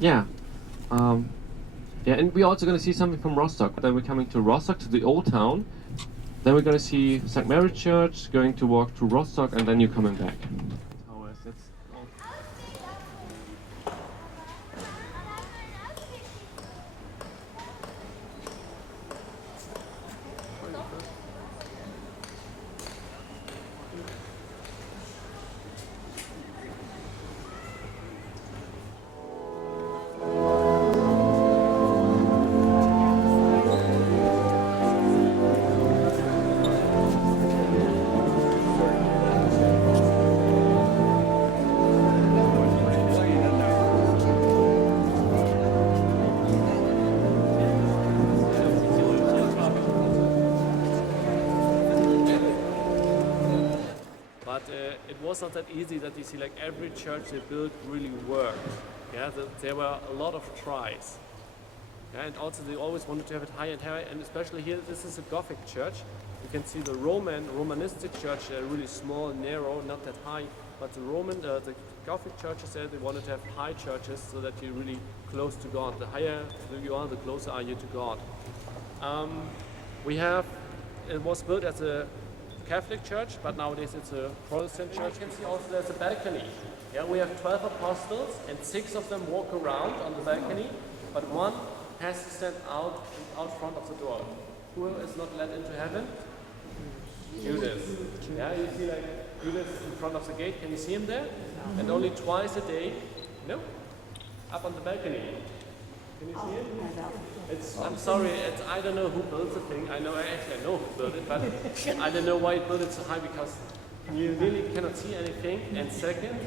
Yeah. Yeah, and we're also going to see something from Rostock. Then we're coming to Rostock, to the old town. Then we're going to see St. Mary Church, going to walk to Rostock, and then you're coming back. It was not that easy that you see like every church they built really worked. Yeah, there were a lot of tries. Yeah, and also they always wanted to have it high and high, and especially here, this is a Gothic church. You can see the Romanistic church, really small, narrow, not that high, but the Gothic churches there, they wanted to have high churches so that you're really close to God. The higher you are, the closer are you to God. It was built as a Catholic church, but nowadays it's a Protestant church. You can see also there's a balcony. Yeah, we have 12 apostles and 6 of them walk around on the balcony, but one has to stand out front of the door. Who is not let into heaven? Judas. Yeah, you see like Judas in front of the gate. Can you see him there? And only twice a day, no, up on the balcony. Can you see it? I'm sorry, I don't know who built the thing. I know who built it, but I don't know why it built it so high, because you really cannot see anything. And second,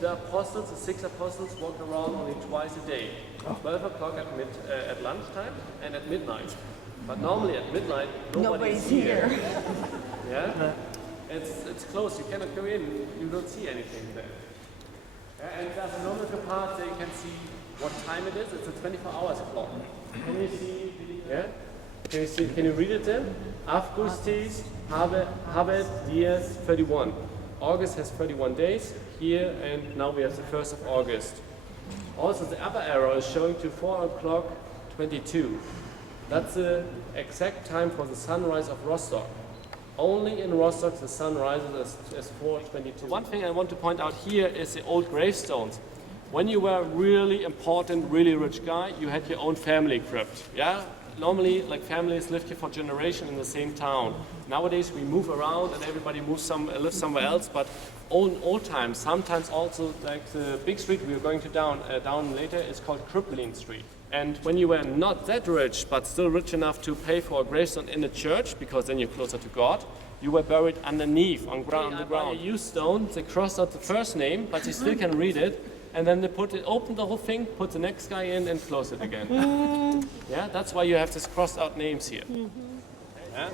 the 6 apostles walk around only twice a day. 12 o'clock at lunchtime and at midnight. But normally at midnight, nobody's here. Yeah? It's closed, you cannot go in, you don't see anything there. Yeah, and there's a normal part there you can see what time it is. It's a 24 hours clock. Can you see? Yeah. Can you read it then? Augustis habet dies 31. August has 31 days here, and now we have the 1st of August. Also, the upper arrow is showing to 4 o'clock 22. That's the exact time for the sunrise of Rostock. Only in Rostock the sun rises as 4:22. One thing I want to point out here is the old gravestones. When you were a really important, really rich guy, you had your own family crypt. Yeah? Normally, like families lived here for generations in the same town. Nowadays, we move around and everybody lives somewhere else. But old times, sometimes also like the big street we are going to down later is called Crippling Street. And when you were not that rich, but still rich enough to pay for a gravestone in the church, because then you're closer to God, you were buried underneath on the ground. A U stone, they crossed out the first name, but you still can read it. And then they open the whole thing, put the next guy in, and close it again. Yeah, that's why you have this crossed out names here. Yeah?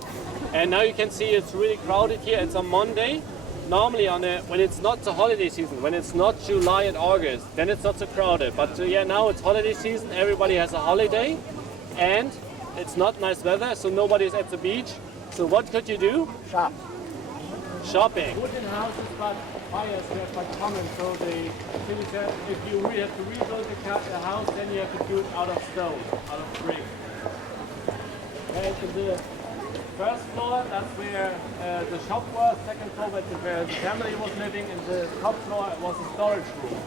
And now you can see it's really crowded here. It's on Monday. Normally when it's not the holiday season, when it's not July and August, then it's not so crowded. But yeah, now it's holiday season. Everybody has a holiday, and it's not nice weather, so nobody's at the beach. So what could you do? Shop. Shopping. Wooden houses, but fires were quite common, so they said if you really have to rebuild the house, then you have to do it out of stone, out of brick. And in the first floor, that's where the shop was. Second floor, where the family was living. And the top floor was a storage room.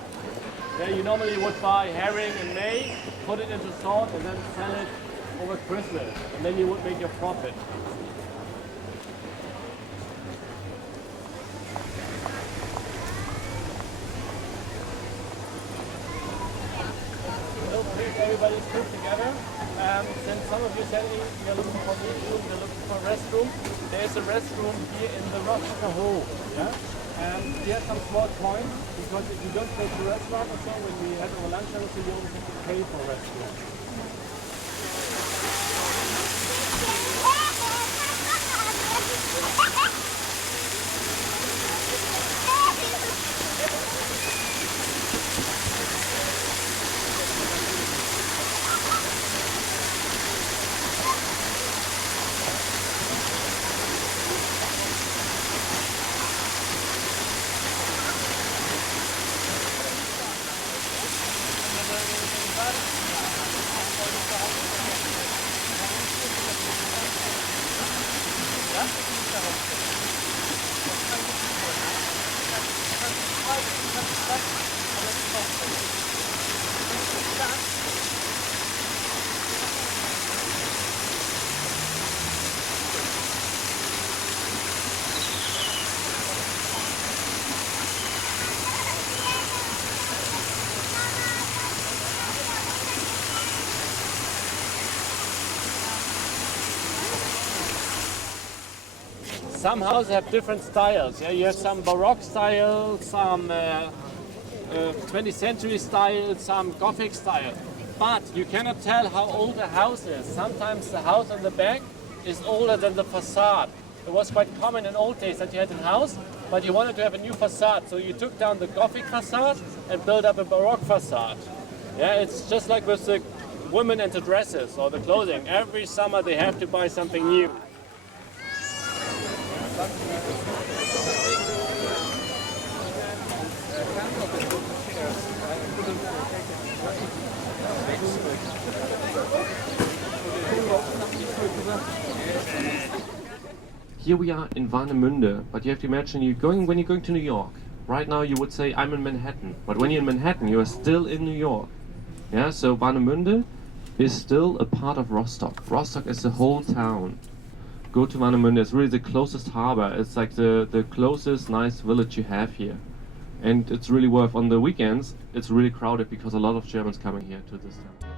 There you normally would buy herring in May, put it into salt, and then sell it over Christmas. And then you would make your profit. Everybody's put together. Since some of you said you're looking for meeting room, you're looking for a restroom, there's a restroom here in the Rostocker Hole. Yeah? And we have some small coins, because if you don't go to a restaurant or so, when we have our lunch, so you always have to pay for a restaurant. Some houses have different styles. Yeah, you have some Baroque style, some 20th century style, some Gothic style. But you cannot tell how old a house is. Sometimes the house on the back is older than the facade. It was quite common in old days that you had a house, but you wanted to have a new facade. So you took down the Gothic facade and built up a Baroque facade. Yeah, it's just like with the women and the dresses or the clothing. Every summer they have to buy something new. Here we are in Warnemunde, but you have to imagine when you're going to New York. Right now you would say I'm in Manhattan, but when you're in Manhattan you are still in New York. Yeah, so Warnemunde is still a part of Rostock. Rostock is the whole town. Go to Warnemunde, it's really the closest harbor. It's like the closest nice village you have here. And it's really worth, on the weekends, it's really crowded because a lot of Germans coming here to this town.